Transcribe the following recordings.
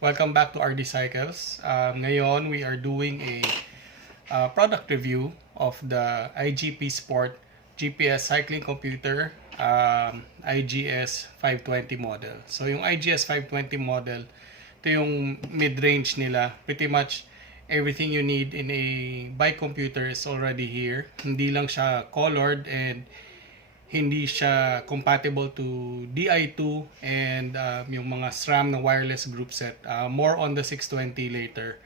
Welcome back to RD Cycles. Ngayon, we are doing a product review of the IGP Sport GPS cycling computer IGS520 model. So, yung IGS520 model, ito yung mid-range nila. Pretty much everything you need in a bike computer is already here. Hindi lang siya colored and hindi siya compatible to Di2 and yung mga SRAM na wireless group set. More on the 620 later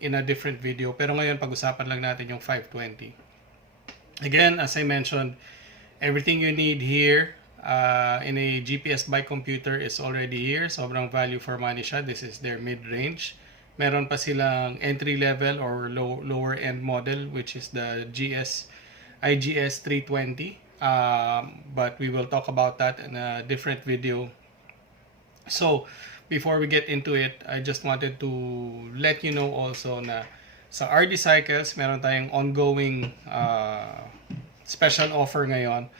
in a different video. Pero ngayon pag-usapan lang natin yung 520. Again, as I mentioned, everything you need here in a GPS bike computer is already here. Sobrang value for money siya. This is their mid-range. Meron pa silang entry level or lower end model, which is the IGS320. But we will talk about that in a different video. So before we get into it, I just wanted to let you know also na sa RD Cycles meron tayong ongoing special offer ngayon.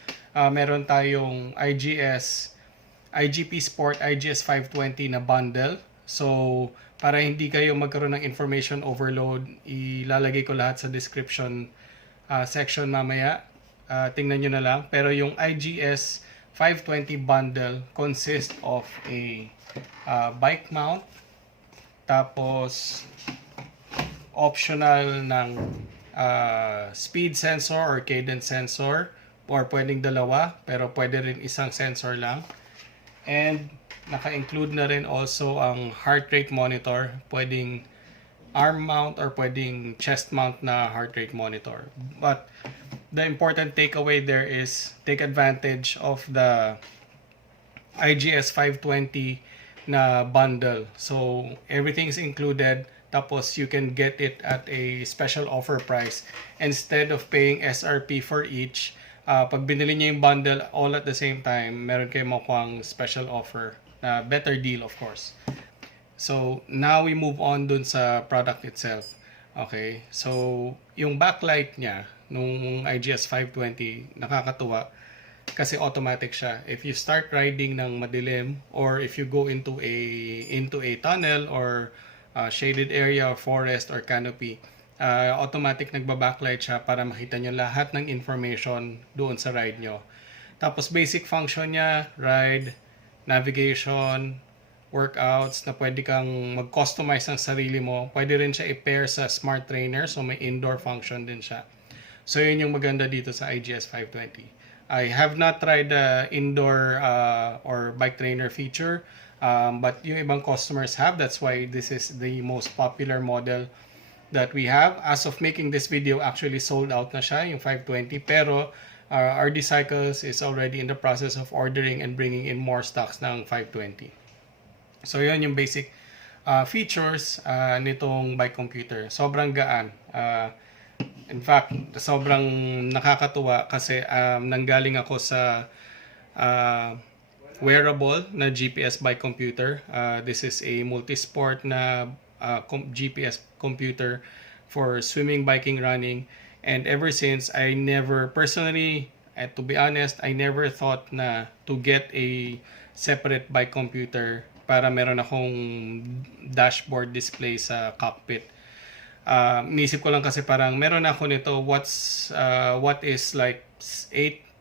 Meron tayong IGP Sport IGS520 na bundle. So para hindi kayo magkaroon ng information overload, ilalagay ko lahat sa description section mamaya. Tingnan nyo na lang. Pero yung IGS 520 bundle consists of a bike mount, tapos optional ng speed sensor or cadence sensor, or pwedeng dalawa, pero pwede rin isang sensor lang. And naka-include na rin also ang heart rate monitor, pwedeng arm mount or pwedeng chest mount na heart rate monitor. But the important takeaway there is take advantage of the IGS 520 na bundle. So everything is included, tapos you can get it at a special offer price instead of paying SRP for each. Pag binili niyo yung bundle all at the same time, meron kayong makuhang special offer na better deal, of course. So now we move on dun sa product itself. Okay, so yung backlight niya nung IGS 520 nakakatuwa kasi automatic siya. If you start riding ng madilim or if you go into a tunnel or shaded area or forest or canopy, automatic nagba-backlight siya para makita nyo lahat ng information doon sa ride nyo. Tapos basic function niya, ride, navigation, workouts na pwede kang mag-customize ng sarili mo. Pwede rin siya i-pair sa smart trainer, so may indoor function din siya. So yun yung maganda dito sa IGS 520. I have not tried the indoor or bike trainer feature, but yung ibang customers have. That's why this is the most popular model that we have. As of making this video, actually sold out na siya, yung 520. Pero RD Cycles is already in the process of ordering and bringing in more stocks ng 520. So yun yung basic features nitong bike computer. Sobrang gaan. In fact, sobrang nakakatuwa kasi nanggaling ako sa wearable na GPS bike computer. This is a multi-sport na GPS computer for swimming, biking, running. And ever since, I never personally, to be honest, I never thought na to get a separate bike computer para meron akong dashboard display sa cockpit. Nisip ko lang kasi parang meron ako nito what is like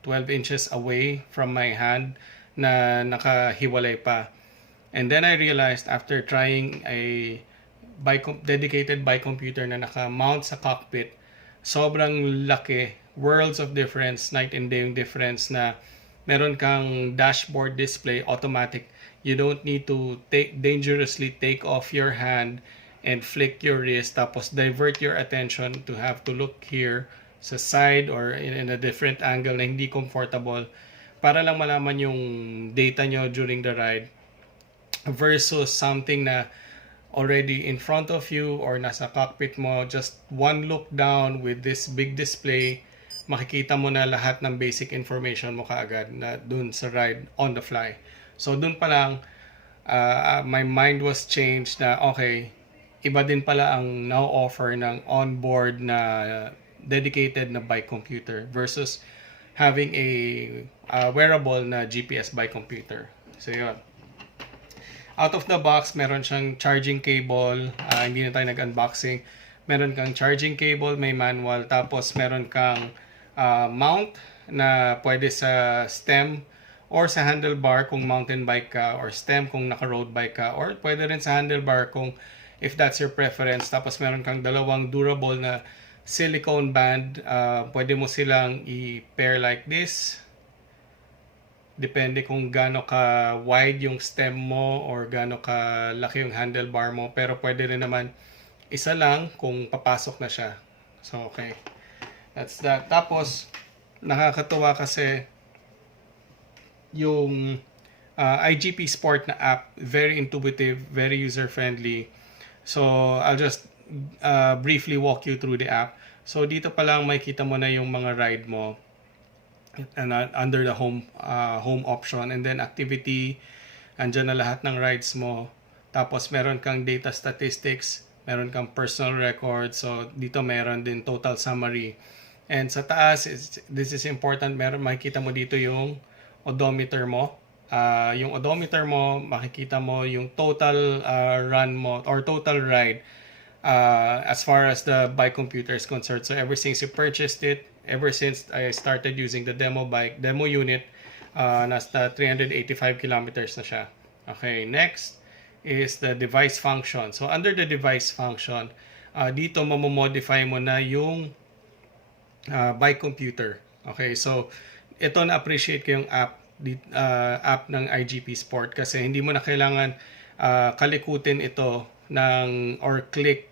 12 inches away from my hand na nakahiwalay pa. And then I realized after trying a dedicated bike computer na naka-mount sa cockpit, sobrang laki, worlds of difference, night and day yung difference na meron kang dashboard display automatic. You don't need to dangerously take off your hand and flick your wrist tapos divert your attention to have to look here sa side or in a different angle na hindi comfortable para lang malaman yung data nyo during the ride versus something na already in front of you or nasa cockpit mo, just one look down with this big display, makikita mo na lahat ng basic information mo kaagad na dun sa ride on the fly. So dun pa lang, my mind was changed na okay, iba din pala ang now-offer ng onboard na dedicated na bike computer versus having a wearable na GPS bike computer. So yun. out of the box, meron siyang charging cable. Hindi na tayo nag-unboxing. Meron kang charging cable, may manual. Tapos meron kang mount na pwede sa stem or sa handlebar kung mountain bike ka, or stem kung naka-road bike ka, or pwede rin sa handlebar kung if that's your preference. Tapos meron kang dalawang durable na silicone band. Pwede mo silang i-pair like this. Depende kung gaano ka wide yung stem mo or gaano ka laki yung handlebar mo. Pero pwede rin naman isa lang kung papasok na siya. So, okay. That's that. Tapos, nakakatuwa kasi yung IGP Sport na app, very intuitive, very user-friendly. So, I'll just briefly walk you through the app. So, dito pa lang makita mo na yung mga ride mo and under the home option, and then activity, andyan na lahat ng rides mo. Tapos, meron kang data statistics, meron kang personal records. So, dito meron din total summary. And sa taas, this is important, meron makikita mo dito yung odometer mo. Yung odometer mo, makikita mo yung total run mo or total ride as far as the bike computer is concerned. So ever since you purchased it, ever since I started using the demo unit, nasa 385 kilometers na siya. Okay, next is the device function. So under the device function, dito mamomodify mo na yung bike computer. Okay, so ito na-appreciate ko yung app ng IGP Sport kasi hindi mo na kailangan kalikutin ito or click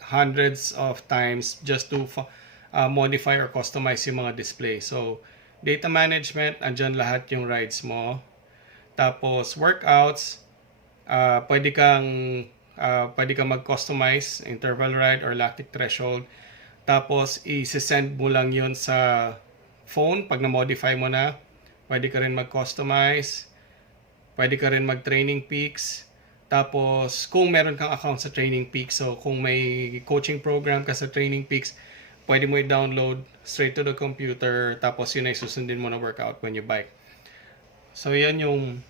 hundreds of times just to modify or customize yung mga display. So, data management, andyan lahat yung rides mo. Tapos, workouts, pwede kang mag-customize interval ride or lactic threshold. Tapos, i-send mo lang yun sa phone pag na-modify mo na. Pwede ka rin mag-customize. Pwede ka rin mag-training peaks. Tapos, kung meron kang account sa Training Peaks, so kung may coaching program ka sa Training Peaks, pwede mo i-download straight to the computer. Tapos, yun ay susundin mo na workout when you bike. So, yan yung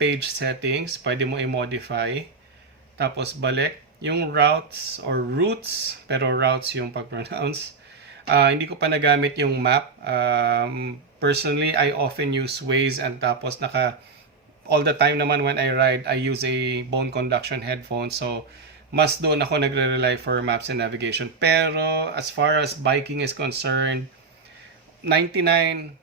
page settings. Pwede mo i-modify. Tapos, balik. Yung routes, pero routes yung pag-pronounce. Hindi ko pa nagamit yung map. Personally, I often use Waze, and tapos all the time naman when I ride, I use a bone conduction headphone. So, mas doon ako nagre-rely for maps and navigation. Pero, as far as biking is concerned, 99%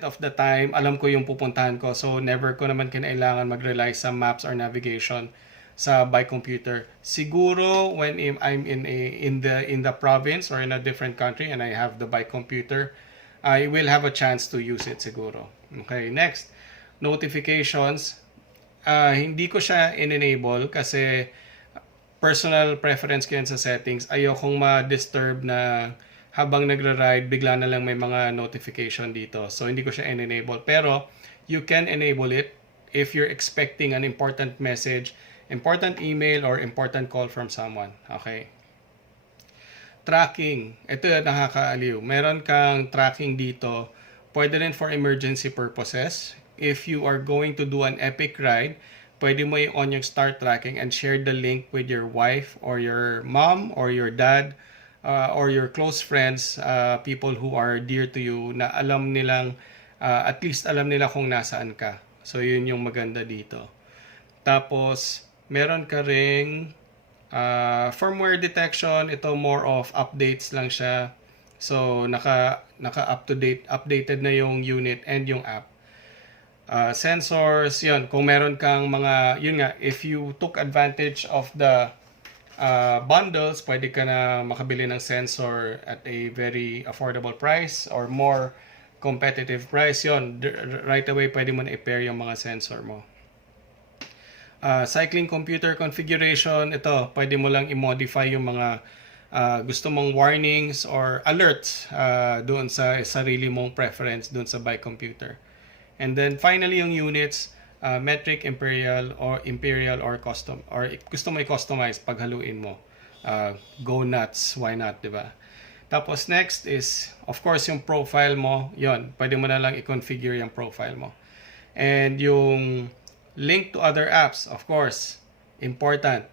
of the time, alam ko yung pupuntahan ko. So, never ko naman kinailangan mag-rely sa maps or navigation sa bike computer. Siguro when I'm in the province or in a different country and I have the bike computer, I will have a chance to use it siguro. Okay, next, notifications. Hindi ko siya in-enable kasi personal preference ko yan sa settings. Ayokong ma-disturb na habang nagra-ride, bigla na lang may mga notification dito. So, hindi ko siya in-enable. Pero, you can enable it if you're expecting an important message, important email, or important call from someone. Okay. Tracking. Ito nakakaaliw. Meron kang tracking dito. Pwede rin for emergency purposes. If you are going to do an epic ride, pwede mo i-on yung start tracking and share the link with your wife or your mom or your dad or your close friends, people who are dear to you na alam nilang, at least alam nila kung nasaan ka. So, yun yung maganda dito. Tapos, meron ka ring firmware detection. Ito more of updates lang siya. So, updated na yung unit and yung app. Sensors, yun. Kung meron kang mga, yun nga, if you took advantage of the bundles, pwede ka na makabili ng sensor at a very affordable price or more competitive price. Yun, right away pwede mo na i-pair yung mga sensor mo. Cycling computer configuration, ito, pwede mo lang i-modify yung mga gusto mong warnings or alerts doon sa sarili mong preference doon sa bike computer. And then finally yung units, metric, imperial or custom, or gusto mo i-customize paghaluin mo. Go nuts, why not, 'di ba? Tapos next is of course yung profile mo. Yon, pwede mo na lang i-configure yung profile mo. And yung Link to other apps, of course. Important.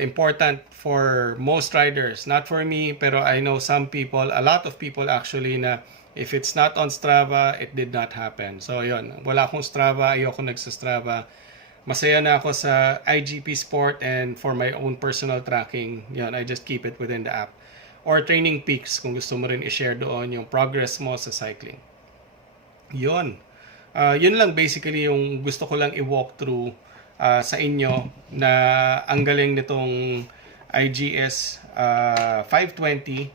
Important for most riders. Not for me, pero I know some people, a lot of people actually, na if it's not on Strava, it did not happen. So yun, wala akong Strava, ayoko nagsa-Strava. Masaya na ako sa IGP Sport, and for my own personal tracking, yun, I just keep it within the app. Or Training Peaks, kung gusto mo rin i-share doon yung progress mo sa cycling. Yun. Yun lang basically yung gusto ko lang i-walk through sa inyo, na ang galing nitong IGS 520.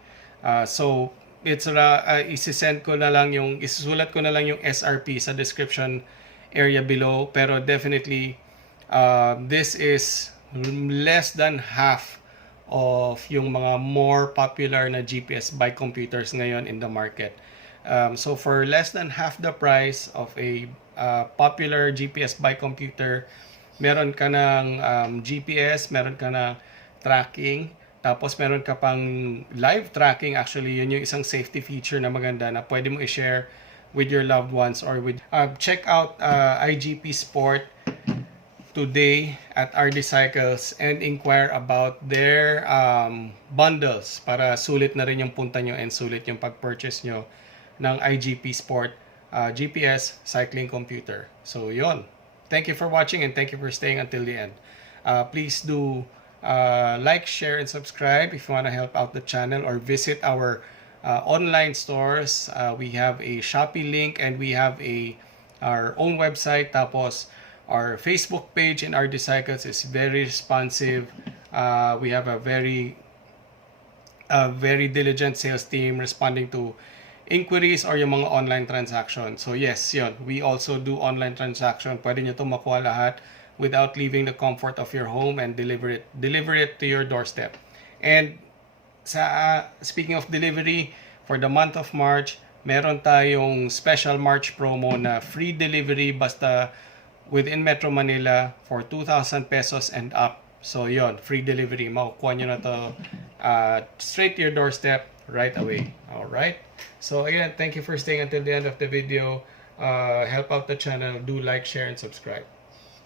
So it's isi-send ko na lang yung, isusulat ko na lang yung SRP sa description area below, pero definitely this is less than half of yung mga more popular na GPS bike computers ngayon in the market. So for less than half the price of a popular GPS bike computer, meron ka ng GPS, meron ka ng tracking, tapos meron ka pang live tracking. Actually, yun yung isang safety feature na maganda na pwede mo i-share with your loved ones or with... check out IGP Sport today at RD Cycles and inquire about their bundles para sulit na rin yung punta nyo and sulit yung pag-purchase nyo ng IGP Sport GPS cycling computer. So yun. Thank you for watching and thank you for staying until the end. Please do like, share, and subscribe if you want to help out the channel, or visit our online stores. We have a Shopee link and we have our own website. Tapos our Facebook page in RD Cycles is very responsive. We have a very diligent sales team responding to inquiries or yung mga online transaction. So yes, yun. We also do online transaction. Pwede nyo ito makuha lahat without leaving the comfort of your home and deliver it to your doorstep. And speaking of delivery, for the month of March, meron tayong special March promo na free delivery basta within Metro Manila for 2,000 pesos and up. So yun, free delivery. Makukuha nyo na to straight to your doorstep right away. Alright? So again, thank you for staying until the end of the video. Help out the channel. Do like, share, and subscribe.